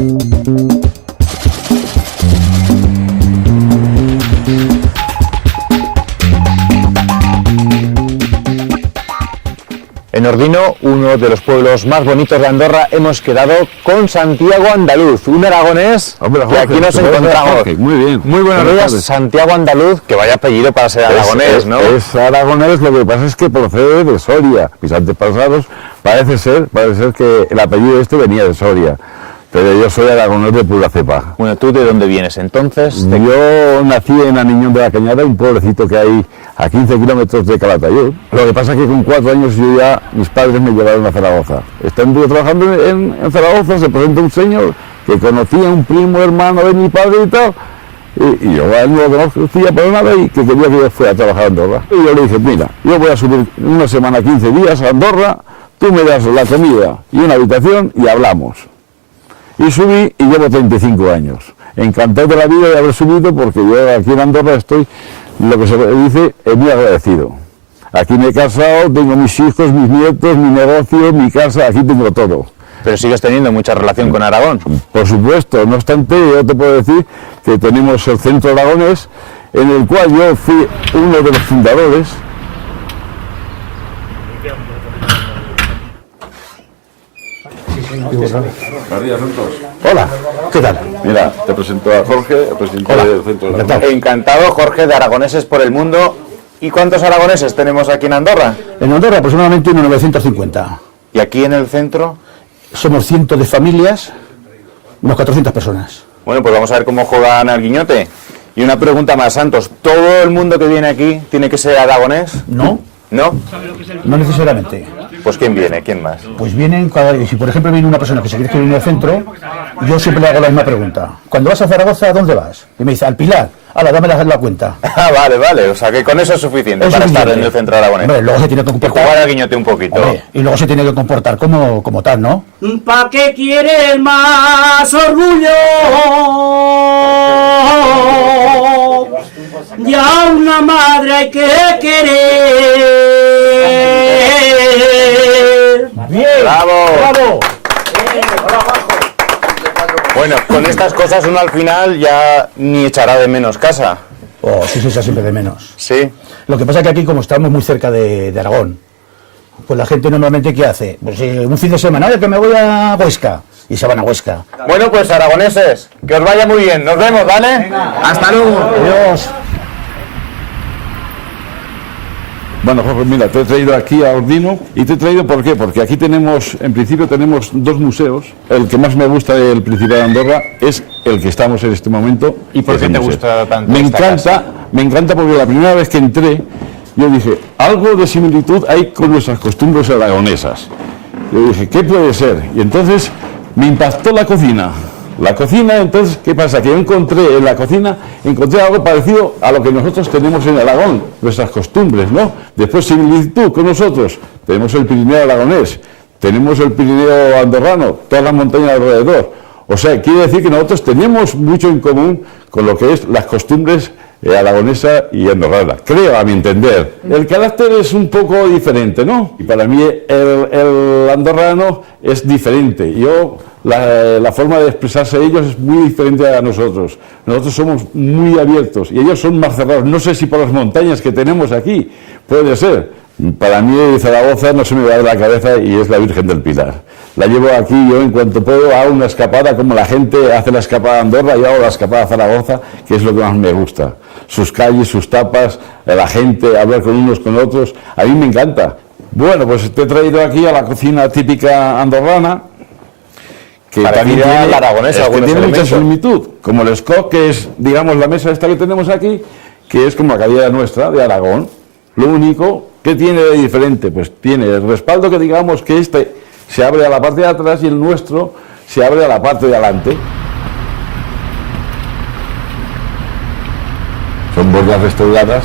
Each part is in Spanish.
En Ordino, uno de los pueblos más bonitos de Andorra, hemos quedado con Santiago Andaluz, un aragonés. Hombre, que aquí nos encontramos. Muy bien. Muy buenos días, Santiago Andaluz, que vaya apellido para ser aragonés, ¿no? Es aragonés, lo que pasa es que procede de Soria. Mis antepasados parece ser que el apellido este venía de Soria. Pero yo soy aragonés de pura cepa. Bueno, ¿tú de dónde vienes entonces? Yo nací en Aniñón de la Cañada, un pueblecito que hay a 15 kilómetros de Calatayud. Lo que pasa es que con 4 años mis padres me llevaron a Zaragoza. Estando yo trabajando en Zaragoza, se presenta un señor que conocía a un primo hermano de mi padre y tal. Y yo a él no lo conocía por nada y que quería que yo fuera a trabajar a Andorra. Y yo le dije, mira, yo voy a subir una semana, 15 días a Andorra, tú me das la comida y una habitación y hablamos. Y subí y llevo 35 años. Encantado de la vida de haber subido porque yo aquí en Andorra estoy, lo que se dice, muy agradecido. Aquí me he casado, tengo mis hijos, mis nietos, mi negocio, mi casa, aquí tengo todo. Pero sigues teniendo mucha relación con Aragón. Por supuesto, no obstante, yo te puedo decir que tenemos el Centro Aragonés, en el cual yo fui uno de los fundadores. Hola, ¿qué tal? Mira, te presento a Jorge, el presidente del Centro Aragonés. Encantado, Jorge, de Aragoneses por el Mundo. ¿Y cuántos aragoneses tenemos aquí en Andorra? En Andorra aproximadamente unos 950. ¿Y aquí en el centro? Somos cientos de familias, unos 400 personas. Bueno, pues vamos a ver cómo juegan al guiñote. Y una pregunta más, Santos. ¿Todo el mundo que viene aquí tiene que ser aragonés? No. ¿No? No necesariamente. Pues ¿quién viene? ¿Quién más? Pues vienen cada día. Si por ejemplo viene una persona que se quiere que viene al centro, yo siempre le hago la misma pregunta. Cuando vas a Zaragoza, ¿a dónde vas? Y me dice, al Pilar. Hala, dame la cuenta. Ah, vale. O sea que con eso es suficiente para estar en el centro aragonés. Hombre, luego se tiene que Y comportar. jugar al guiñote un poquito. Hombre, y luego se tiene que comportar como tal, ¿no? ¿Pa' qué quieres más orgullo? Ya una madre hay que querer. Bien. ¡Bravo! Bueno, con estas cosas uno al final ya ni echará de menos casa. Oh, sí, se echa siempre de menos. Sí. Lo que pasa es que aquí, como estamos muy cerca de Aragón, pues la gente normalmente, ¿qué hace? Pues un fin de semana, oye, que me voy a Huesca, y se van a Huesca. Bueno, pues aragoneses, que os vaya muy bien. Nos vemos, ¿vale? Hasta luego. Adiós. Bueno, Jorge, mira, te he traído aquí a Ordino y te he traído, ¿por qué? Porque aquí tenemos, en principio tenemos 2 museos. El que más me gusta del Principado de Andorra es el que estamos en este momento. ¿Y por que qué es te el museo. gusta tanto Me esta casa? me encanta porque la primera vez que entré, yo dije, algo de similitud hay con nuestras costumbres aragonesas. Yo dije, ¿qué puede ser? Y entonces me impactó la cocina. La cocina, entonces, ¿qué pasa? Que yo encontré en la cocina, encontré algo parecido a lo que nosotros tenemos en Aragón, nuestras costumbres, ¿no? Después, similitud con nosotros, tenemos el Pirineo aragonés, tenemos el Pirineo andorrano, todas las montañas alrededor. O sea, quiere decir que nosotros tenemos mucho en común con lo que es las costumbres aragonesa y andorrana, creo, a mi entender. El carácter es un poco diferente, ¿no? Y para mí el andorrano es diferente. La forma de expresarse de ellos es muy diferente a nosotros. Nosotros somos muy abiertos y ellos son más cerrados. No sé si por las montañas que tenemos aquí, puede ser. Para mí Zaragoza no se me va de la cabeza y es la Virgen del Pilar. La llevo aquí, yo en cuanto puedo hago una escapada, como la gente hace la escapada a Andorra, yo hago la escapada a Zaragoza, que es lo que más me gusta. Sus calles, sus tapas, la gente, hablar con unos con otros, a mí me encanta. Bueno, pues te he traído aquí a la cocina típica andorrana, que también tiene, la aragonesa, que tiene mucha similitud, como el escoc, que es, digamos, la mesa esta que tenemos aquí, que es como la cadera nuestra de Aragón. Lo único que tiene de diferente, pues tiene el respaldo que digamos que este se abre a la parte de atrás y el nuestro se abre a la parte de adelante. Son bordas restauradas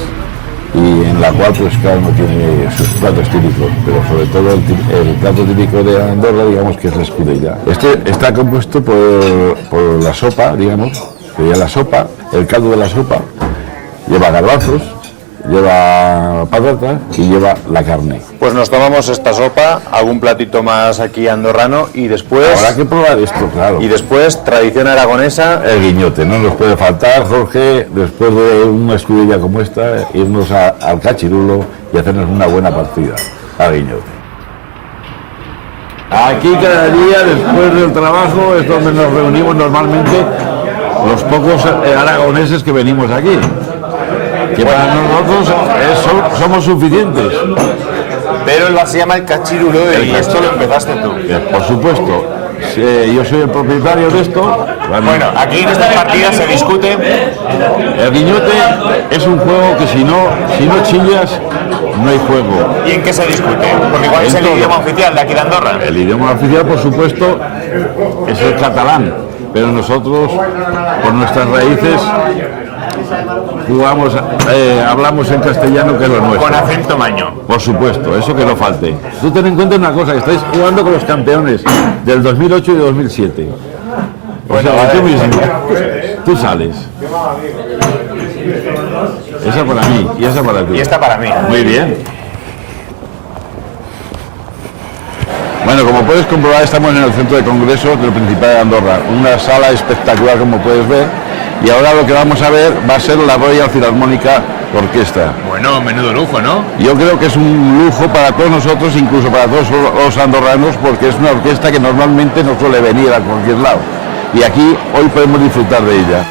y en la cual pues cada uno tiene sus platos típicos, pero sobre todo el plato típico de Andorra, digamos que es la escudella. Este está compuesto por la sopa, digamos, sería la sopa, el caldo de la sopa, lleva garbanzos, lleva patatas y lleva la carne. Pues nos tomamos esta sopa, algún platito más aquí andorrano y después... Habrá que probar esto, claro. Y después, tradición aragonesa... El guiñote, no nos puede faltar, Jorge, después de una escudilla como esta, irnos al cachirulo y hacernos una buena partida al guiñote. Aquí cada día, después del trabajo, es donde nos reunimos normalmente los pocos aragoneses que venimos aquí. Que para nosotros somos suficientes. Pero el bar se llama el cachirulo y esto lo empezaste tú. Por supuesto. Yo soy el propietario de esto. Bueno, aquí en esta partida se discute. El guiñote es un juego que si no chillas, no hay juego. ¿Y en qué se discute? Porque ¿cuál es el idioma oficial de aquí de Andorra? El idioma oficial, por supuesto, es el catalán. Pero nosotros, por nuestras raíces, hablamos en castellano, que es lo nuestro. Con acento maño. Por supuesto, eso que no falte. Tú ten en cuenta una cosa, que estáis jugando con los campeones del 2008 y 2007. Bueno, tú mismo, tú sales. Esa para mí y esa para ti. Y esta para mí. Muy bien. Bueno, como puedes comprobar, estamos en el centro de congresos del Principado de Andorra, una sala espectacular, como puedes ver, y ahora lo que vamos a ver va a ser la Royal Philharmonic Orquesta. Bueno, menudo lujo, ¿no? Yo creo que es un lujo para todos nosotros, incluso para todos los andorranos, porque es una orquesta que normalmente no suele venir a cualquier lado, y aquí hoy podemos disfrutar de ella.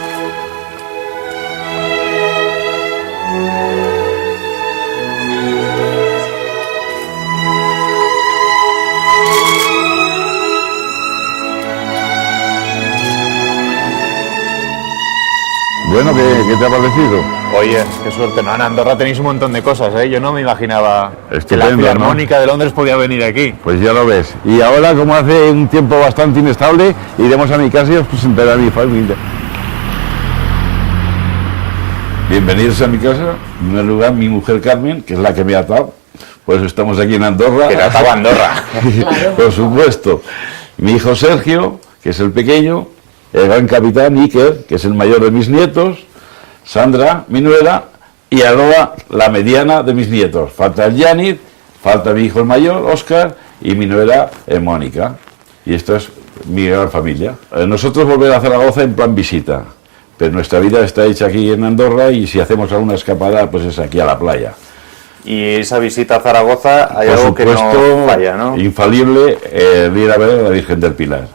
Bueno, ¿qué te ha parecido? Oye, qué suerte, ¿no? En Andorra tenéis un montón de cosas, ¿eh? Yo no me imaginaba que la Estupendo, Filarmónica, ¿no?, de Londres podía venir aquí. Pues ya lo ves. Y ahora, como hace un tiempo bastante inestable, iremos a mi casa y os presentaré a mi familia. Bienvenidos a mi casa. En primer lugar, mi mujer Carmen, que es la que me ha atado. Pues estamos aquí en Andorra. Que te ataba Andorra. Por supuesto. Mi hijo Sergio, que es el pequeño. El gran capitán Iker, que es el mayor de mis nietos. Sandra, mi nuera. Y Aroa, la mediana de mis nietos. Falta el Yanit, falta mi hijo el mayor, Óscar, y mi nuera, Mónica. Y esta es mi gran familia. Nosotros volver a Zaragoza en plan visita. Pero nuestra vida está hecha aquí en Andorra y si hacemos alguna escapada, pues es aquí a la playa. Y esa visita a Zaragoza, hay Por algo supuesto, que no falla, ¿no? Infalible, ir a ver a la Virgen del Pilar.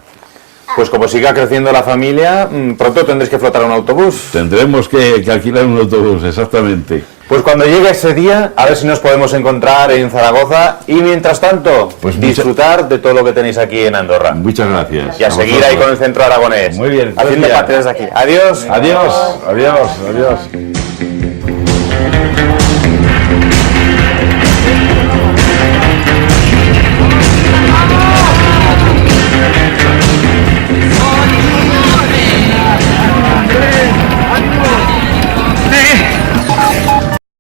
Pues como siga creciendo la familia, pronto tendréis que flotar un autobús. Tendremos que alquilar un autobús, exactamente. Pues cuando llegue ese día, a ver si nos podemos encontrar en Zaragoza y mientras tanto, Pues disfrutar de todo lo que tenéis aquí en Andorra. Muchas gracias. Y a seguir ahí con el centro aragonés. Muy bien, Haciendo gracias. partidas de aquí. Adiós. Adiós, adiós, adiós.